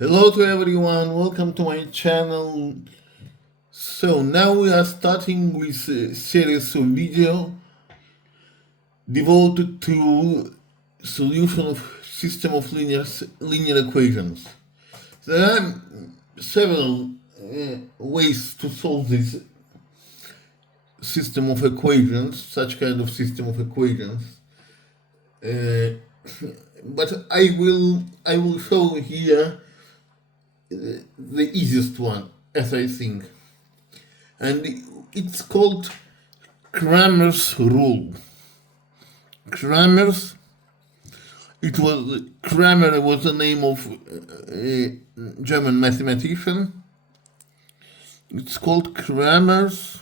Hello to everyone, welcome to my channel. So now we are starting with a series of video devoted to solution of system of linear equations. There are several ways to solve this system of equations, such kind of system of equations. But I will show here the easiest one, as I think. And it's called Cramer's rule. Kramer was the name of a German mathematician. It's called Cramer's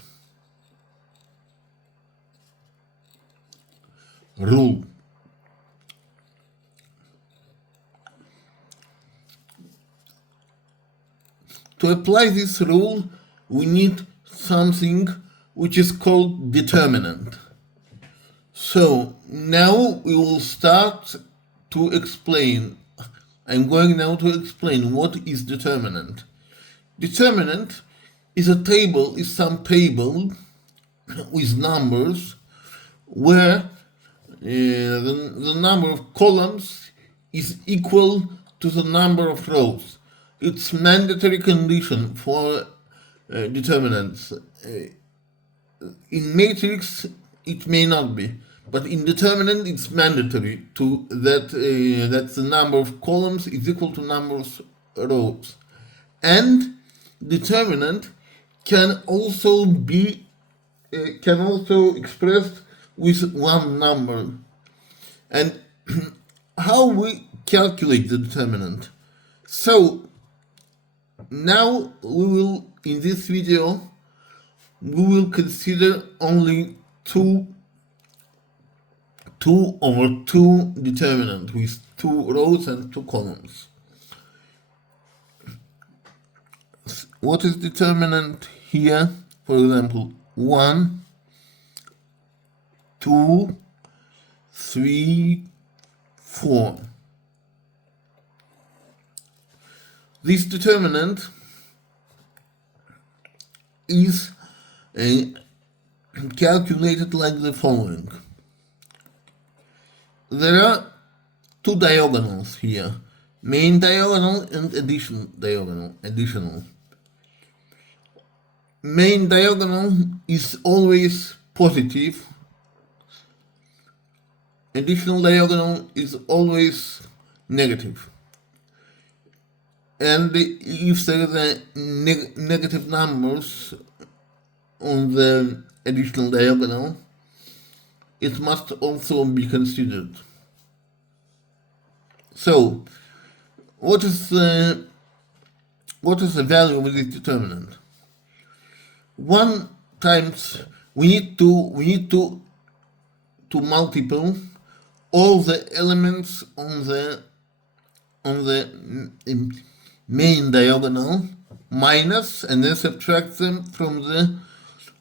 rule. To apply this rule, we need something which is called determinant. So now we will start to explain. I'm going now to explain what is determinant. Determinant is some table with numbers where the number of columns is equal to the number of rows. It's mandatory condition for determinants. In matrix, it may not be, but in determinant, it's mandatory that the number of columns is equal to number of rows. And determinant can also be expressed with one number. And how we calculate the determinant? So now in this video, we will consider only two over two determinant with 2 rows and 2 columns. What is determinant here? For example, 1, 2, 3, 4. This determinant is calculated like the following. There are 2 diagonals here, main diagonal and additional. Main diagonal is always positive. Additional diagonal is always negative. And if there are negative numbers on the additional diagonal, it must also be considered. So, what is the value of this determinant? 1 times we need to multiply all the elements on the main diagonal minus, and then subtract them from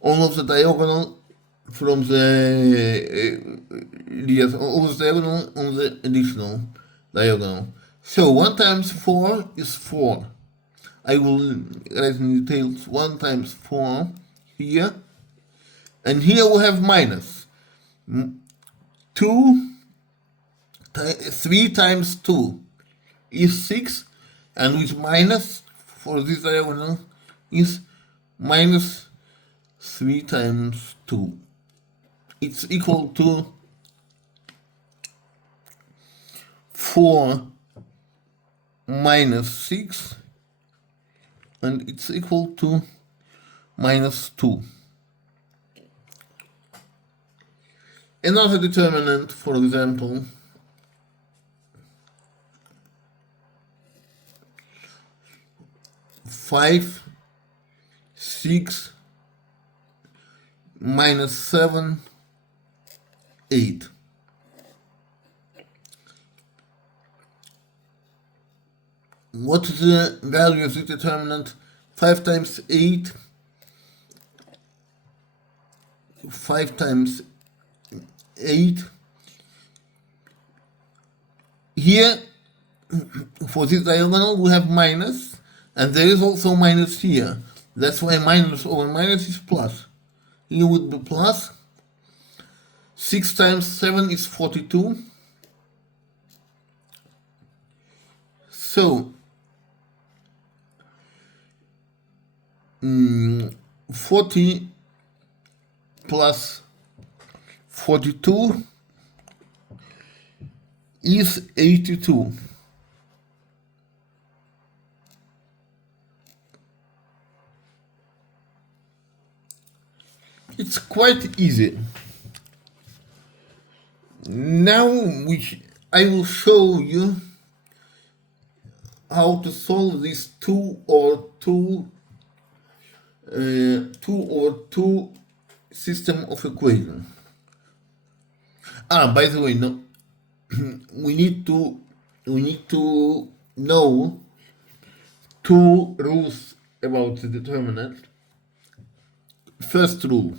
all of the diagonal from the diagonal on the additional diagonal. So 1 times 4 is 4. I will write in details 1 times 4 here. And here we have minus. 3 times 2 is 6. And with minus for this diagonal is minus 3 times 2. It's equal to 4 minus 6, and it's equal to minus 2. Another determinant, for example, 5, 6, minus 7, 8. What is the value of the determinant? 5 times 8, 5 times 8. Here for this diagonal we have minus, and there is also minus here. That's why minus over minus is plus. Here would be plus. 6 times 7 is 42. So 40 plus 42 is 82. It's quite easy. Now I will show you how to solve this 2 over 2 system of equation. By the way, no, we need to know 2 rules about the determinant. First rule: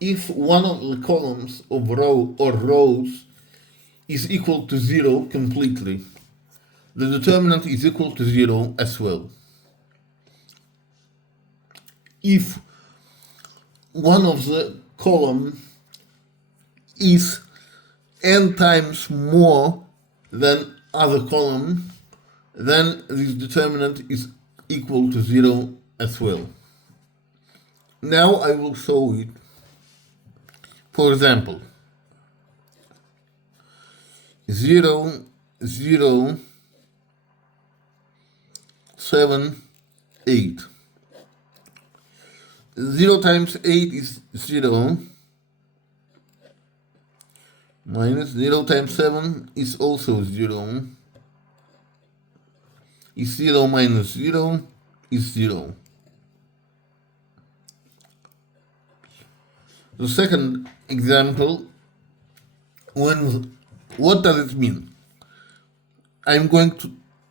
if one of the columns of rows is equal to 0 completely, the determinant is equal to 0 as well. If one of the column is n times more than other column, then this determinant is equal to 0 as well. Now I will show it. For example, 0, 0, 7, 8. 0 times 8 is 0, minus 0 times 7 is also 0, is 0 minus 0 is 0. The second example, what does it mean? I'm going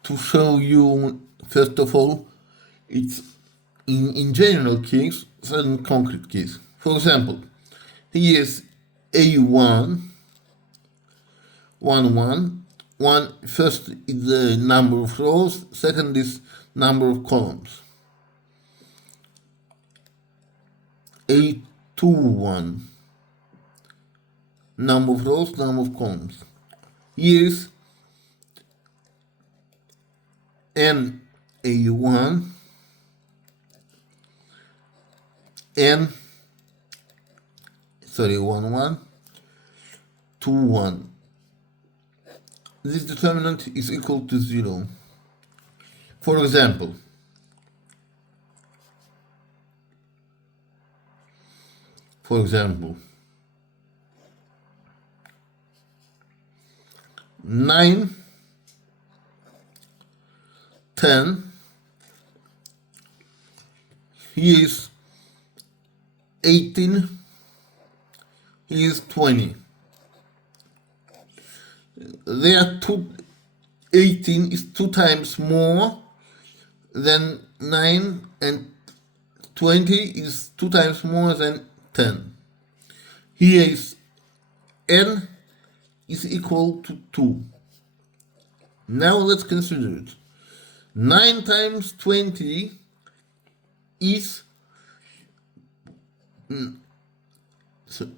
to show you, first of all, it's in general case, and concrete case. For example, here is A1, 1, 1. First is the number of rows, second is number of columns. A2, 1. Number of rows, number of columns. Here is N A1, N, 1, 1, 2, 1. This determinant is equal to 0. For example, nine, 10, here is 18, here is 20. There 18 is 2 times more than 9, and 20 is 2 times more than 10. Here is n is equal to 2. Now let's consider it. 9 times 20 is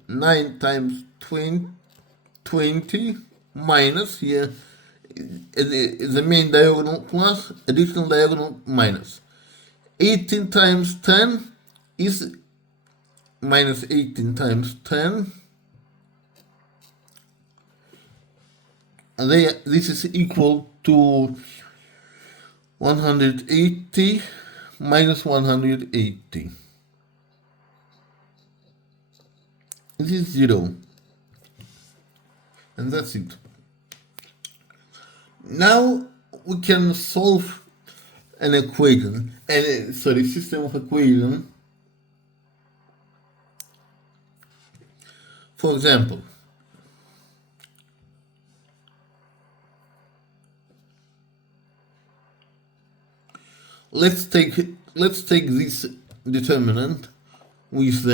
9 times 20 minus, here the main diagonal plus, additional diagonal minus. 18 times 10 is minus 18 times 10. And this is equal to 180 minus 180. This is 0. And that's it. Now we can solve an equation, system of equation. For example, let's take this determinant with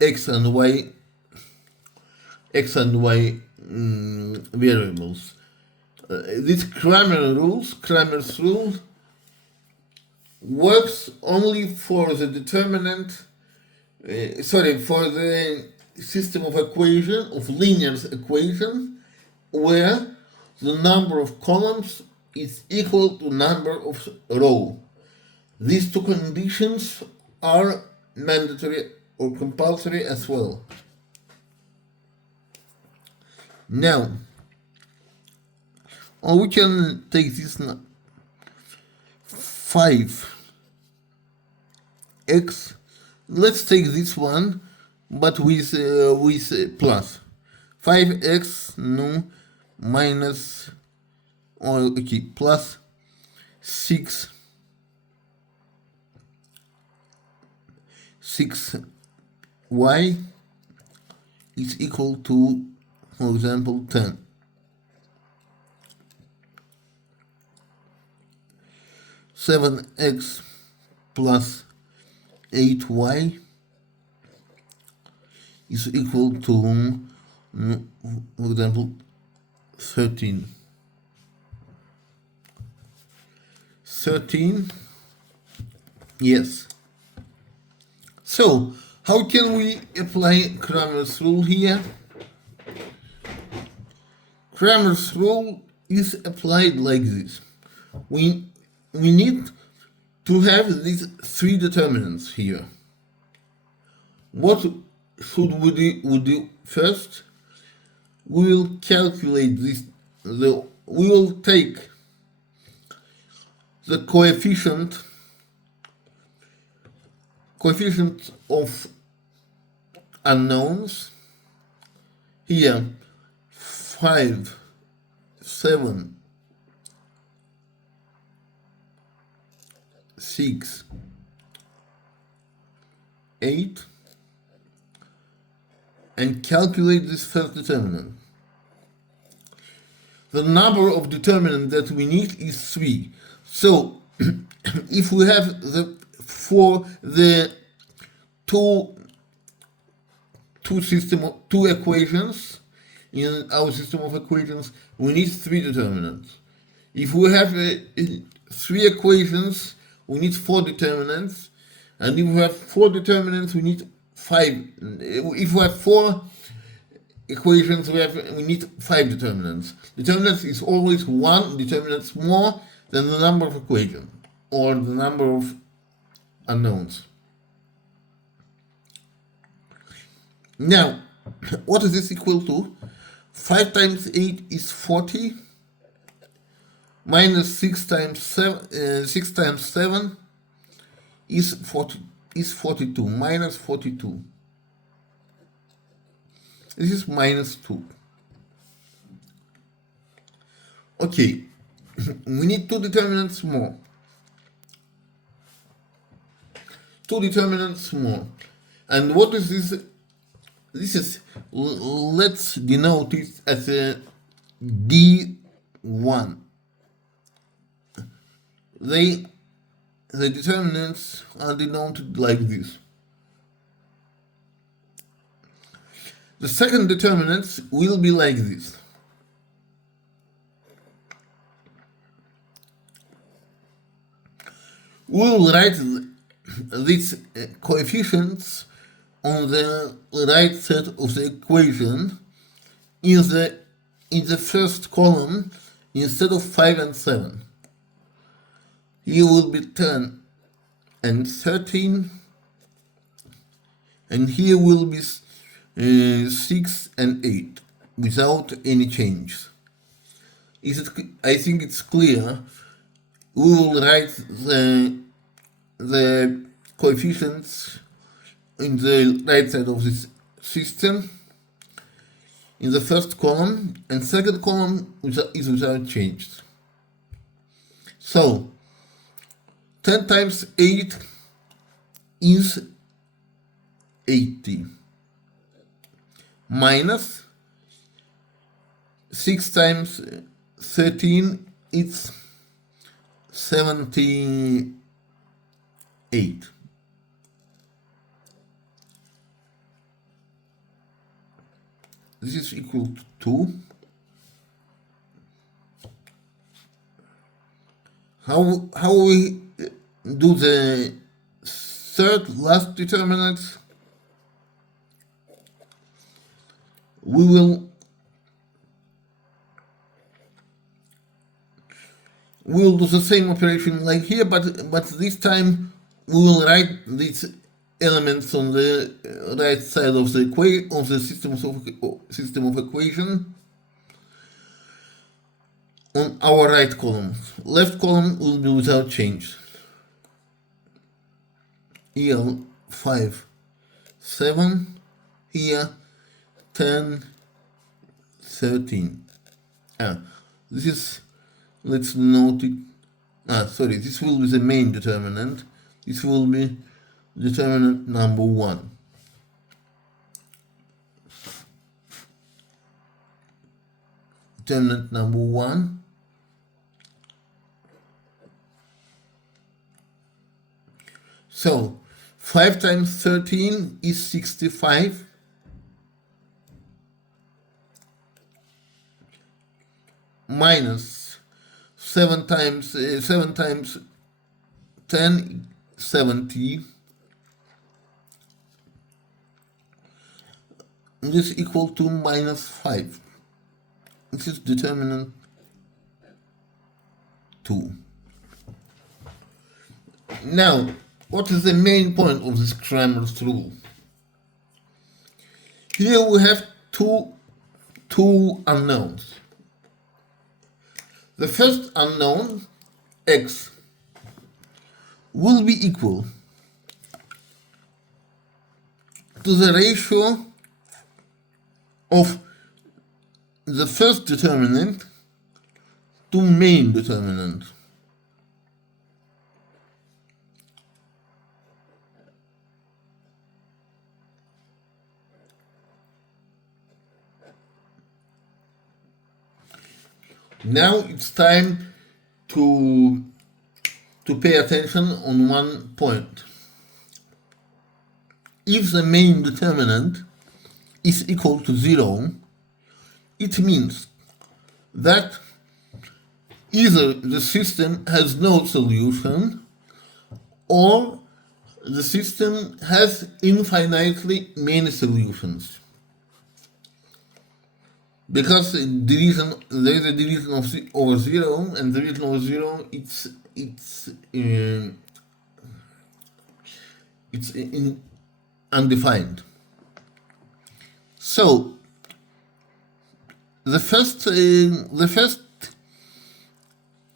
x and y variables. This Cramer's rule, works only for the determinant, for the system of linear equation, where the number of columns is equal to number of rows. These two conditions are mandatory or compulsory as well. Now, we can take this 5x. Let's take this one, but with plus. 5x minus, plus 6y is equal to, for example, 10. 7x plus 8y is equal to, for example, 13. 13, yes. So, how can we apply Cramer's rule here? Cramer's rule is applied like this. We need to have these three determinants here. What should we do first? We will calculate this. We will take the coefficient of unknowns here, 5, 7, 6, 8, and calculate this first determinant. The number of determinants that we need is 3. So if we have the two equations in our system of equations, we need 3 determinants. If we have 3 equations, we need 4 determinants, and if we have 4 determinants, we need 5. If we have 4 equations, we need 5 determinants. Determinants is always one determinant more than the number of equations or the number of unknowns. Now, what is this equal to? 5 times 8 is 40, minus 6 times 7 is 42, minus 42. This is minus 2. Okay, we need 2 determinants more. 2 determinants more. And what is this? This is, let's denote it as a D1. The determinants are denoted like this. The second determinants will be like this. We will write these coefficients on the right side of the equation in the first column instead of 5 and 7. Here will be 10 and 13, and here will be 6 and 8 without any change. I think it's clear. We will write the coefficients in the right side of this system in the first column, and second column is without change. So 10 times 8 is 80, minus 6 times 13 is 78. this is equal to 2. How we do the third last determinant? We will do the same operation like here, but this time we will write these elements on the right side of the system of equation on our right column. Left column will be without change. Here 5, 7, here 10, 13. This is, let's note it. Sorry, this will be the main determinant. This will be determinant number 1. Determinant number 1. So 5 times 13 is 65. Minus 7 times 10, 70. This is equal to minus 5. This is determinant 2. Now, what is the main point of this Cramer's rule? Here we have two unknowns. The first unknown, x, will be equal to the ratio of the first determinant to main determinant. Now it's time to pay attention on one point. If the main determinant is equal to 0, it means that either the system has no solution or the system has infinitely many solutions. Because there is a division over 0, and the division over 0 it's undefined. So the first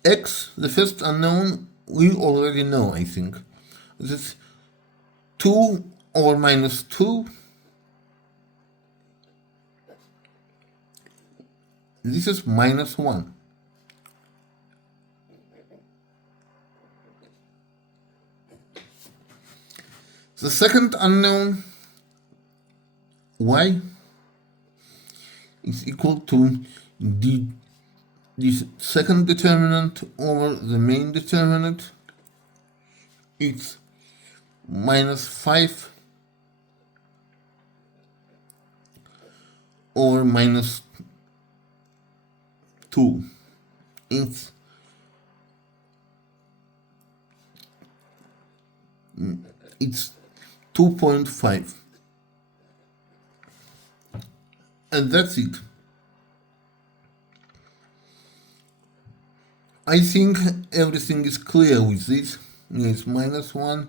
x, the first unknown, we already know, I think. This is 2 over minus 2. This is minus 1. The second unknown, y, is equal to this second determinant over the main determinant. It's minus 5 over minus 2. It's 2.5. And that's it. I think everything is clear with this. It's minus 1.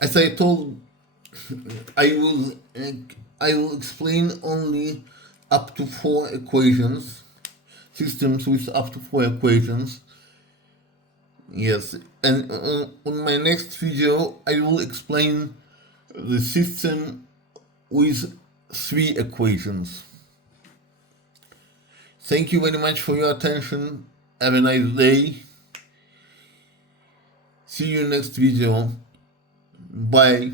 As I told, I will explain only up to 4 equations, systems with up to 4 equations. Yes, and on my next video I will explain the system with 3 equations. Thank you very much for your attention. Have a nice day. See you next video. Bye.